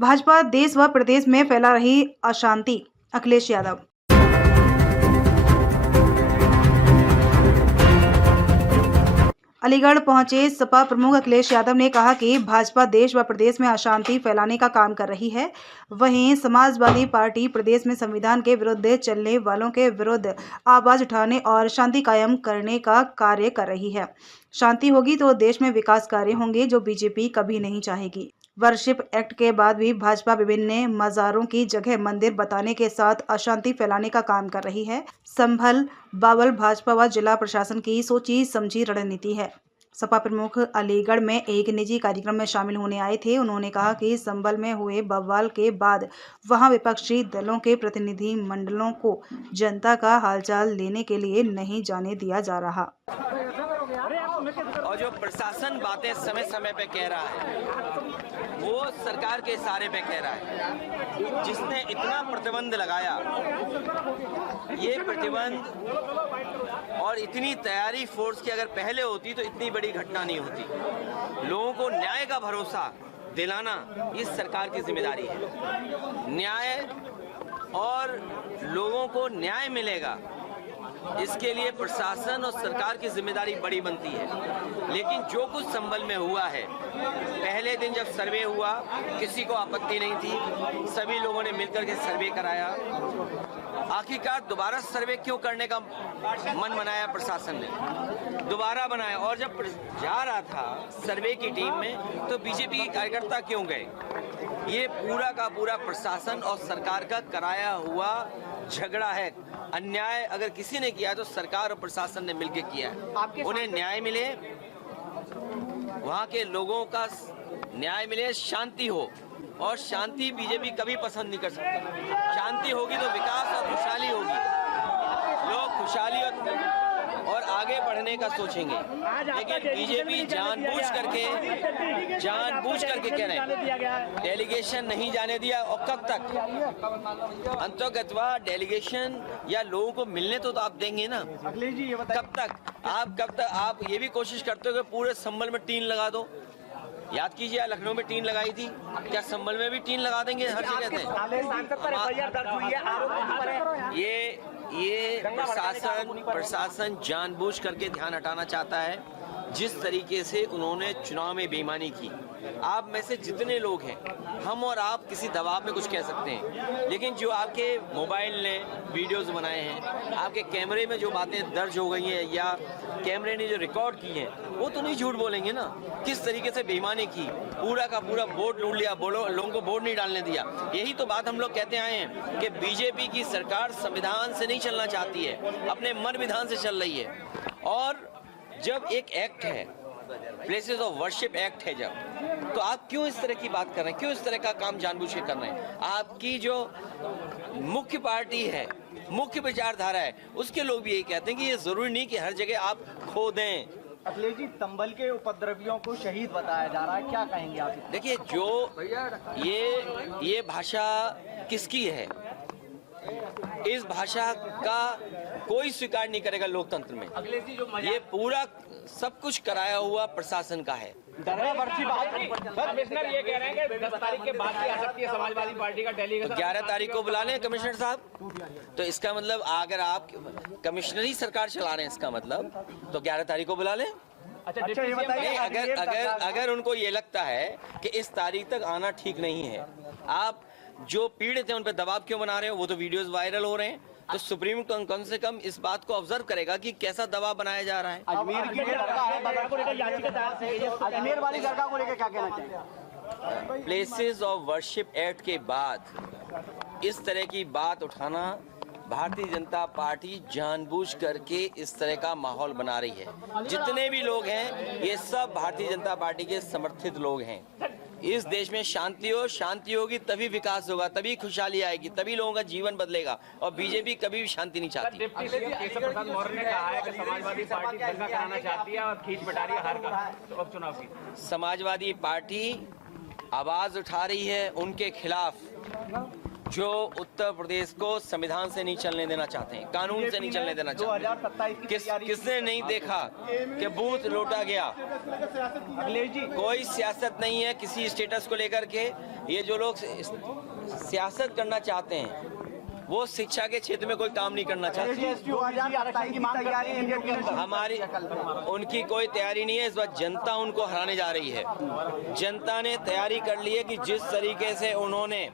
भाजपा देश व प्रदेश में फैला रही अशांति। अखिलेश यादव। अलीगढ़ पहुंचे सपा प्रमुख अखिलेश यादव ने कहा कि भाजपा देश व प्रदेश में अशांति फैलाने का काम कर रही है। वहीं समाजवादी पार्टी प्रदेश में संविधान के विरुद्ध चलने वालों के विरुद्ध आवाज उठाने और शांति कायम करने का कार्य कर रही है। शांति होगी तो देश में विकास कार्य होंगे जो बीजेपी कभी नहीं चाहेगी। वर्शिप एक्ट के बाद भी भाजपा विभिन्न मज़ारों की जगह मंदिर बताने के साथ अशांति फैलाने का काम कर रही है। संभल बावल भाजपा व जिला प्रशासन की सोची समझी रणनीति है। सपा प्रमुख अलीगढ़ में एक निजी कार्यक्रम में शामिल होने आए थे। उन्होंने कहा कि संभल में हुए बवाल के बाद वहां विपक्षी दलों के प्रतिनिधि मंडलों को जनता का हालचाल लेने के लिए नहीं जाने दिया जा रहा। और जो प्रशासन बातें समय समय पे कह रहा है वो सरकार के इशारे पे कह रहा है। जिसने इतना प्रतिबंध लगाया, ये प्रतिबंध और इतनी तैयारी फोर्स की अगर पहले होती तो इतनी बड़ी घटना नहीं होती। लोगों को न्याय का भरोसा दिलाना इस सरकार की जिम्मेदारी है। न्याय और लोगों को न्याय मिलेगा, इसके लिए प्रशासन और सरकार की जिम्मेदारी बड़ी बनती है। लेकिन जो कुछ संभल में हुआ है, पहले दिन जब सर्वे हुआ किसी को आपत्ति नहीं थी, सभी लोगों ने मिलकर के सर्वे कराया। आखिरकार दोबारा सर्वे क्यों करने का मन बनाया प्रशासन ने, दोबारा बनाया। और जब जा रहा था सर्वे की टीम में तो बीजेपी के कार्यकर्ता क्यों गए? ये पूरा का पूरा प्रशासन और सरकार का कराया हुआ झगड़ा है। अन्याय अगर किसी ने किया तो सरकार और प्रशासन ने मिलकर किया है। उन्हें न्याय मिले, वहां के लोगों का न्याय मिले, शांति हो। और शांति बीजेपी कभी पसंद नहीं कर सकती। शांति होगी तो विकास और खुशहाली होगी, लोग खुशहाली और आगे बढ़ने का सोचेंगे। लेकिन बीजेपी जानबूझ करके कह रहे हैं डेलीगेशन नहीं जाने दिया। और कब तक अंतर्गतवा डेलीगेशन या लोगों को मिलने तो आप देंगे ना? कब तक आप ये भी कोशिश करते हो कि पूरे संभल में टीन लगा दो? याद कीजिए, लखनऊ में टीन लगाई थी, क्या संभल में भी टीन लगा देंगे? हर जगह ये प्रशासन जानबूझ करके ध्यान हटाना चाहता है। जिस तरीके से उन्होंने चुनाव में बेईमानी की, आप में से जितने लोग हैं, हम और आप किसी दबाव में कुछ कह सकते हैं, लेकिन जो आपके मोबाइल ने वीडियोस बनाए हैं, आपके कैमरे में जो बातें दर्ज हो गई हैं या कैमरे ने जो रिकॉर्ड की हैं, वो तो नहीं झूठ बोलेंगे ना। किस तरीके से बेईमानी की, पूरा का पूरा वोट लूट लिया, लोगों को वोट नहीं डालने दिया। यही तो बात हम लोग कहते आए हैं कि बीजेपी की सरकार संविधान से नहीं चलना चाहती है, अपने मन विधान से चल रही है। और जब एक एक्ट है, प्लेसेस ऑफ वर्शिप एक्ट है, जब तो आप क्यों इस तरह की बात कर रहे हैं? क्यों इस तरह का काम जानबूझ के कर रहे हैं? आपकी जो मुख्य पार्टी है, मुख्य विचारधारा है, उसके लोग भी यही कहते हैं कि ये जरूरी नहीं कि हर जगह आप खो दें। अखिलेश जी, संभल के उपद्रवियों को शहीद बताया जा रहा है, क्या कहेंगे आप? देखिए, जो ये भाषा किसकी है? इस भाषा का कोई स्वीकार नहीं करेगा लोकतंत्र में। ये पूरा सब कुछ कराया हुआ प्रशासन का है। कमिश्नर ये कह रहे हैं कि 10 तारीख के बाद आ सकती है समाजवादी पार्टी का डेलीगेशन। तो 11 तारीख को बुला लें कमिश्नर साहब। तो इसका मतलब अगर आप कमिश्नर ही सरकार चला रहे हैं, इसका मतलब तो 11 तारीख को बुला लें। अच्छा, ये बताइए, अगर उनको ये लगता है कि इस तारीख तक आना ठीक नहीं है, आप जो पीड़ित हैं उन पर दबाव क्यों बना रहे हो? वो तो वीडियोस वायरल हो रहे हैं। तो सुप्रीम कम से कम इस बात को ऑब्जर्व करेगा कि कैसा दबाव बनाया जा रहा है। अजमेर की दरगाह है, बगल को लेकर याचिका दायर, अजमेर वाली दरगाह को लेकर क्या कहना चाहिए? प्लेसेस ऑफ वर्शिप एक्ट के बाद इस तरह की बात उठाना, भारतीय जनता पार्टी जानबूझ करके इस तरह का माहौल बना रही है। जितने भी लोग हैं ये सब भारतीय जनता पार्टी के समर्थित लोग हैं। इस देश में शांति होगी तभी विकास होगा, तभी खुशहाली आएगी, तभी लोगों का जीवन बदलेगा। और बीजेपी कभी भी शांति नहीं चाहती। डिप्टी सीएम केशव प्रसाद मौर्य ने कहा है कि समाजवादी पार्टी दंगा कराना चाहती है और खींच बिठा रही है हर का उपचुनाव की। समाजवादी पार्टी आवाज उठा रही है उनके खिलाफ, जो उत्तर प्रदेश को संविधान से नहीं चलने देना चाहते हैं, कानून से नहीं चलने देना चाहते हैं। 2027 किसने नहीं देखा कि बूथ लूटा गया? अखिलेश जी, कोई सियासत नहीं है किसी स्टेटस को लेकर के। ये जो लोग सियासत करना चाहते हैं वो शिक्षा के क्षेत्र में कोई काम नहीं करना चाहते। आरक्षण की मांग तैयारी है हमारी उनकी कोई तैयारी नहीं है। इस बार जनता उनको हराने जा रही है। जनता ने तैयारी कर ली है कि जिस तरीके से उन्होंने